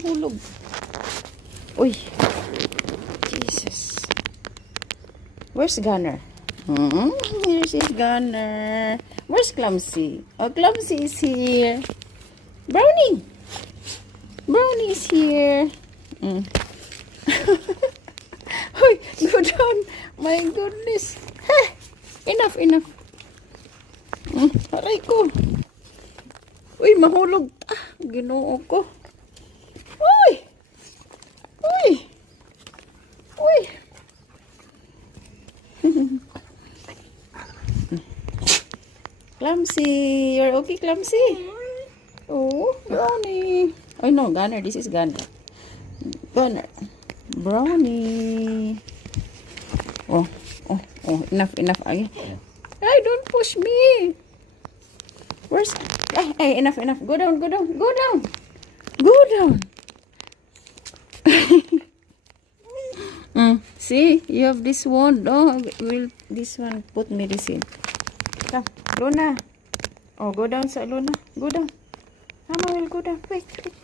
mahulog. Uy. Jesus. Where's Gunner? Here's his Gunner. Where's Clumsy? Oh, Clumsy is here. Brownie. Brownie is here. Uy, go down. My goodness. Huh. Enough, enough. Aray ko. Uy, mahulog. Ah, ginoo ko. Uy! Uy! Uy! Clumsy. You're okay, Clumsy? Oh, Brownie. Oh, no, Gunner. This is Gunner. Gunner. Brownie. Oh, oh, oh. Enough, enough. Ay, don't push me. Where's... Ay, enough, enough. Go down, go down, go down. Go down. See, you have this wand. Oh, will this one put medicine. Come, Luna. Oh, go down, sa Luna. Go down. Mama will go down. Wait, wait.